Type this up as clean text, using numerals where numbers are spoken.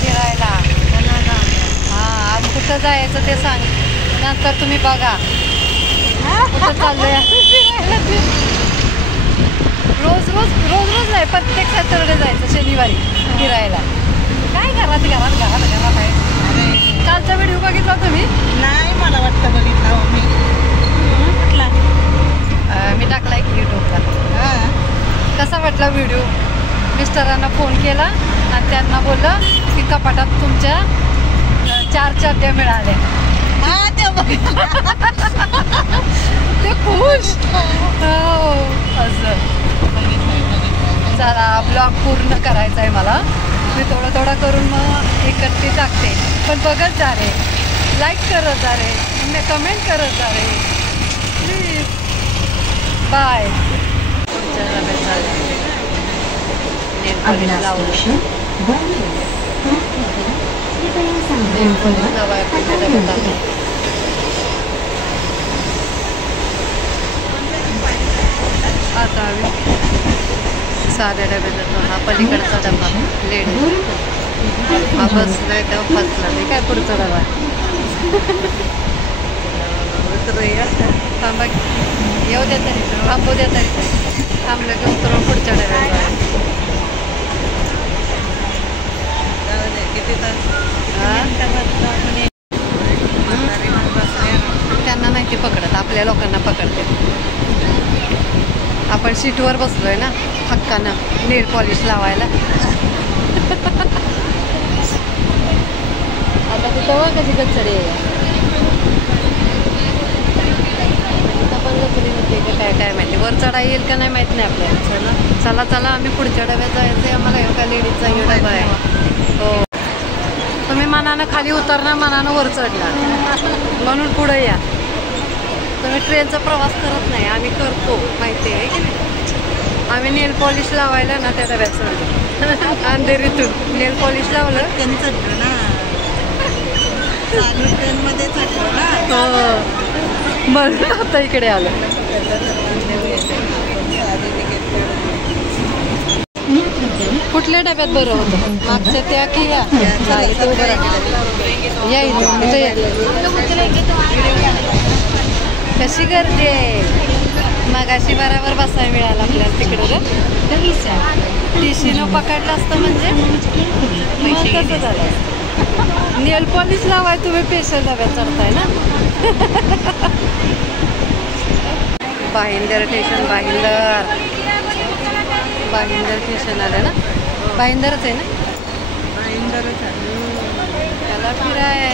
फिरायला. हां, कुठं जायचं ते सांग, नंतर तुम्ही बघा कुठं चाललंय फिरायला. रोज रोज रोज रोज नाही, प्रत्येक सॅटरडे जायचं शनिवारी फिरायला. काय घरात घरात घरात घरात आहे. कालचा व्हिडिओ बघितला तुम्ही? नाही, मला वाटतं बघितला हो मी. कुठला? मी टाकलाय की यूट्यूबला. कसा वाटला व्हिडिओ? मिस्टरांना फोन केला आणि त्यांना बोललं की कपाटात तुमच्या 4 चड्ड्या मिळाल्या. हा, ते बघितलं. ते खुश हो. असं चला, ब्लॉग पूर्ण करायचा आहे मला. मी थोडं थोडं करून मग एकट्टी टाकते, पण बघत जा रे, लाईक करत जा रे, कमेंट करत जा रे प्लीज. बाय. आता साध्या डब्याचा हा पलीकडचा डबा लेट हा बसलाय तेव्हा फसला नाही काय पुढचा डबा. थांबा, येऊ द्या तरी, थांबू द्या तरी, थांबलं की उतरून पुढच्या डब्यात. किती तास? त्यांना नाही ते पकडत, आपल्या लोकांना पकडते. आपण सीटवर बसलोय ना हक्कानं नेल पॉलिश लावायला. आता तू तेव्हा कशी गचडी आहे, पण गचडी होते का काय काय माहिती. वर चढा येईल का नाही माहीत नाही आपल्याला. चला चला, आम्ही पुढच्या डब्यात जायचं आहे. आम्हाला एका लेडीजचा डबा आहे. हो, तुम्ही मनानं खाली उतरणार, मनानं वर चढणार, म्हणून पुढे या. तुम्ही ट्रेनचा प्रवास करत नाही, आम्ही करतो माहिती आहे की नाही. आम्ही नेल पॉलिश लावायला ना त्या डब्यात चढलो अंधेरीतून. नेल पॉलिश लावलं त्यांनी चढलो ना, चालू ट्रेनमध्ये चढलो ना. हो, मग आता इकडे आलो. कुठल्या डब्यात बरं होतं, मागच्या त्या की या? या इथं या. कशी गर्दी आहे. मगाशी बराबर बसायला मिळालं आपल्याला तिकडं. टीसीनं पकडलं असतं म्हणजे मग कसं झालं. नेल पॉलिश लावाय तुम्ही स्पेशल डब्यात चढताय ना. भाईंदर स्टेशन, भाईंदर स्टेशन आलं ना. भाईंदरच आहे ना. भाईंदरच आहे. त्याला फिराय